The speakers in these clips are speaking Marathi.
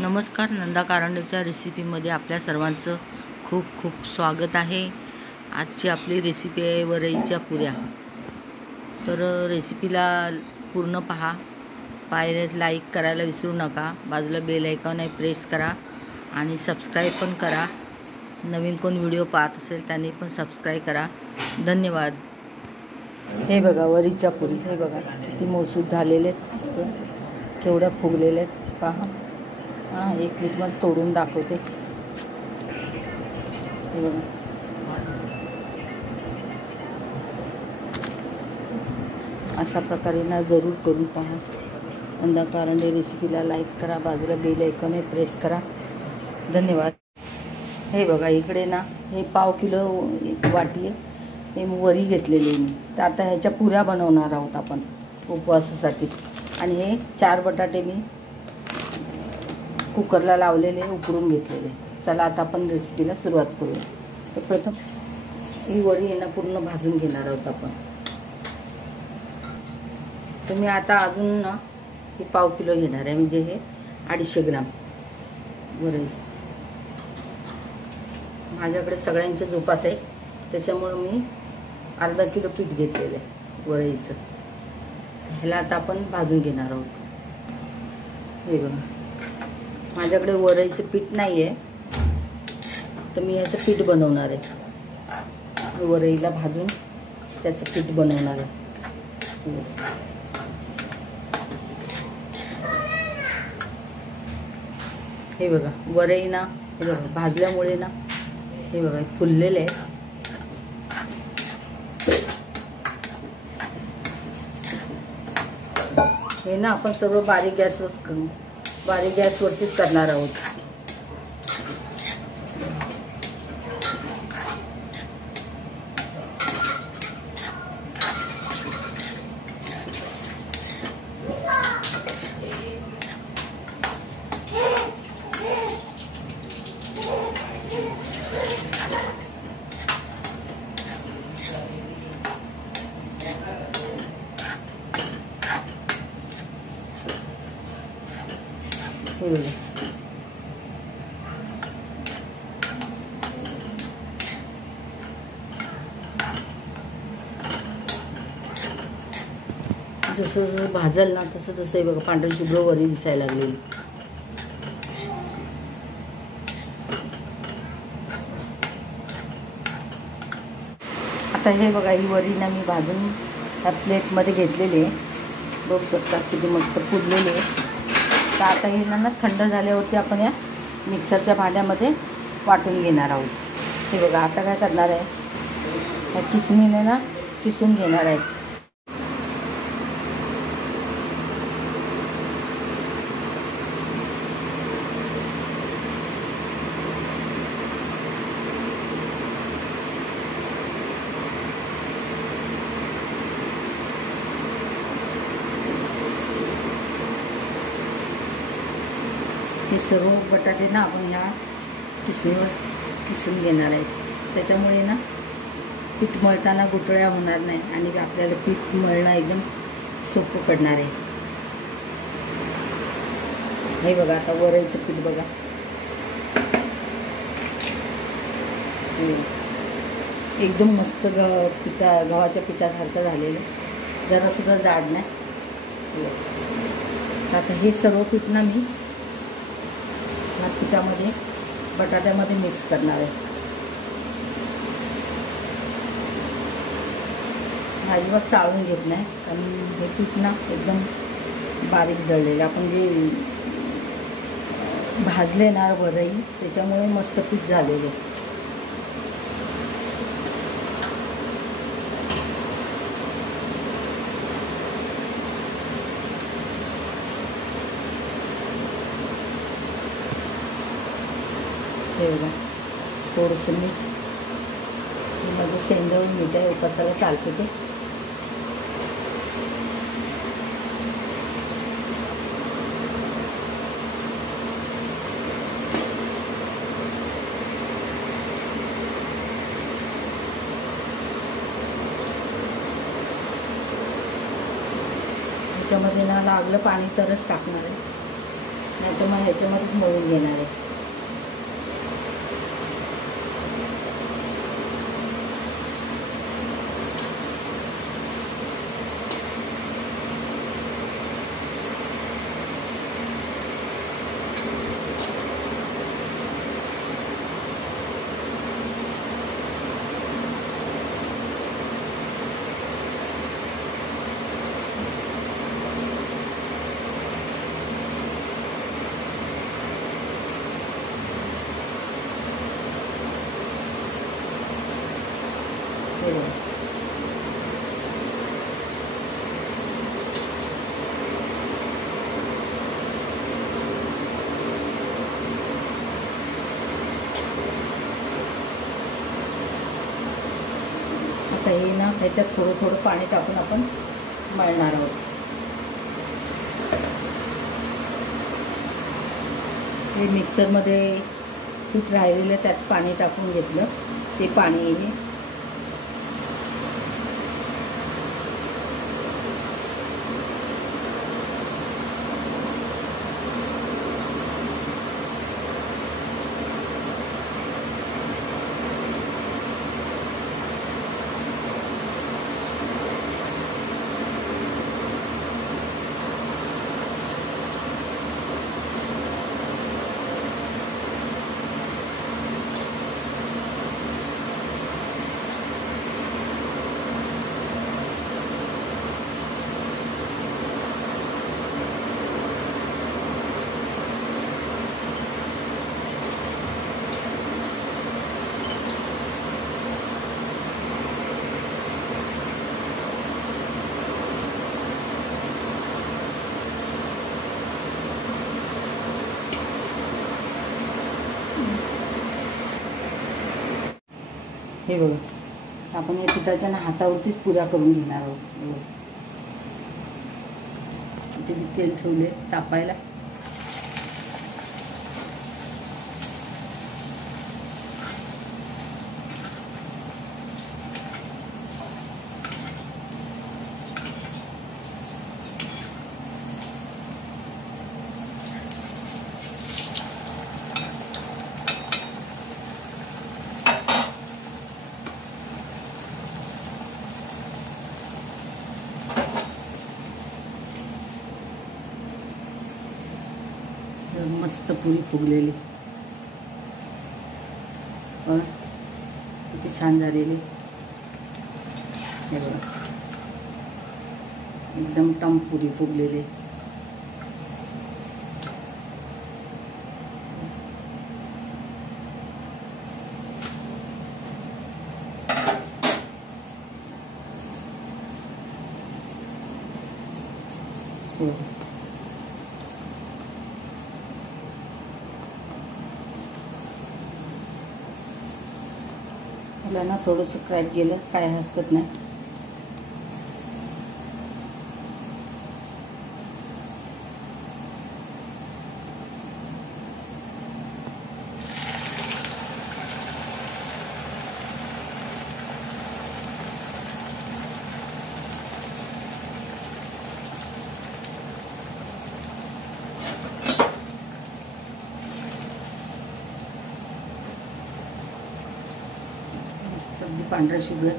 नमस्कार, नंदा कारंडेच्या रेसिपीमध्ये आपल्या सर्वांचं खूप खूप स्वागत आहे। आजची आपली रेसिपी आहे वरईच्या पुऱ्या। तर रेसिपीला पूर्ण पहा, पाहिल्यास लाईक करायला विसरू नका, बाजूला बेल आयकॉन आहे प्रेस करा आणि सबस्क्राईब पण करा। नवीन कोण व्हिडिओ पाहत असेल त्यांनी पण सबस्क्राईब करा। धन्यवाद। हे बघा वरईच्या पुरी, हे बघा किती मौसूद झालेले आहेत, केवढ्या फुगलेल्या आहेत पहा। एक मी तुम्हाला तोडून दाखवते। हे बघा, अशा प्रकारे ना जरूर करून पहा। नंदा कारंडे रेसिपीला लाईक करा, बाजूला बेल आयकॉन प्रेस करा। धन्यवाद। हे बघा इकडे ना हे पाव किलो वाटी आहे, हे वरी घेतलेली मी। तर आता ह्याच्या पुऱ्या बनवणार आहोत आपण उपवासासाठी। आणि हे 4 बटाटे मी कुकरला लावलेले, उकडून घेतलेले। चला आता आपण रेसिपीला सुरुवात करूया। तर प्रथम ही वरी आहे ना पूर्ण भाजून घेणार आहोत आपण। तर मी आता अजून ना हे पाव किलो घेणार आहे, म्हणजे हे 250 ग्राम वरी। माझ्याकडे सगळ्यांचे उपास आहे, त्याच्यामुळे मी अर्धा किलो पीठ घेतलेलं आहे वरईचं। ह्याला आता आपण भाजून घेणार आहोत। हे बघा, माझ्याकडे वरईचं पीठ नाही आहे, तर मी याचं पीठ बनवणार आहे। वरईला भाजून त्याचं पीठ बनवणार आहे। हे बघा वरई ना, हे बघा भाजल्यामुळे ना हे बघा फुललेले आहे। हे ना आपण सर्व बारीक गॅसवरतीच करणार आहोत। जसं जसं भाजल ना तसं तसं बघा पांढरी शुभ्र वरी दिसायला लागलेली। आता हे बघा ही वरी ना मी भाजून त्या प्लेटमध्ये घेतलेली आहे, बघू शकता किती मस्त फुललेली आहे। तर आता हे ना थंड झाल्यावरती आपण या मिक्सरच्या भांड्यामध्ये वाटून घेणार आहोत। हे बघा आता काय करणार आहे, या किसणीने ना किसून घेणार आहे। हे सर्व बटाटे ना आपण ह्या किसणीवर किसून घेणार आहेत, त्याच्यामुळे ना पीठ मळताना गुठळ्या होणार नाही आणि आपल्याला पीठ मळणं एकदम सोपं पडणार आहे। हे बघा आता वरईचं पीठ बघा, एकदम मस्त गव्हाच्या पिठासारखं झालेलं, जरा सुद्धा जाड नाही। आता हे सर्व पीठ ना मी या पिठामध्ये बटाट्यामध्ये मिक्स करणार आहे। अजिबात चाळून घेत नाही, कारण हे पीठ ना एकदम बारीक दळलेलं, आपण जे भाजले ना वरई त्याच्यामुळे मस्त पीठ झालेले। हे बघा थोडंसं मीठ, मध्ये शेंगदाणे मीठ आहे, उपासाला चालते ते। ह्याच्यामध्ये ना लागलं पाणी तरच टाकणार आहे। नाही तर मग ह्याच्यामध्येच मळून घेणार आहे. आता हे ना ह्याच्यात थोडं थोडं पाणी टाकून आपण मळणार आहोत. हे मिक्सरमध्ये पीठ राहिलेलं त्यात पाणी टाकून घेतलं, ते पाणी आहे. हे बघा, आपण या पिठाच्या हातावरतीच पुऱ्या करून घेणार आहोत. इथे मी तेल ठेवले तापायला. मस्त पुरी फुगलेली, किती छान झालेली. हे बघा, एकदम टम पुरी फुगलेली. मला ना थोडंसं क्रॅक गेलं, काय हरकत नाही. अगदी पांढरं शुगर.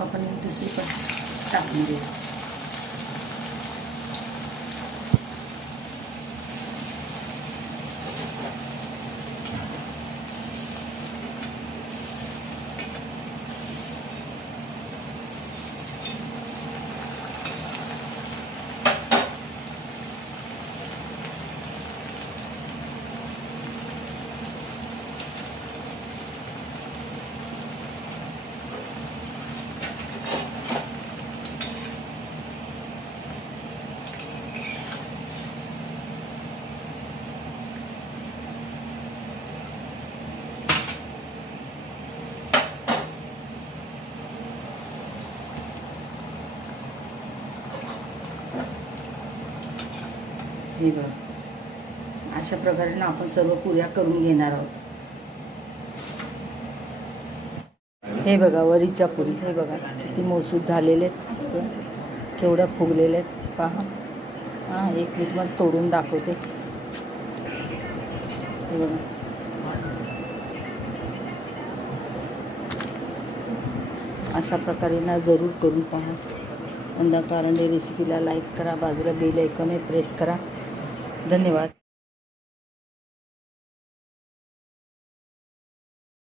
आपण दुसरी पण टाकून देऊ. हे बघा, अशा प्रकारे ना आपण सर्व पुऱ्या करून घेणार आहोत. हे बघा वरीच्या पुरी, हे बघा किती मौसूद झालेले आहेत, केवढ्या फुगलेल्या आहेत पहा. हां, एक मी तुम्हाला तोडून दाखवते. हे बघा, अशा प्रकारे ना जरूर करून पहा. अंधा कारंडे रेसिपीला लाईक करा, बाजूला बेल आयकॉन प्रेस करा. धन्यवाद.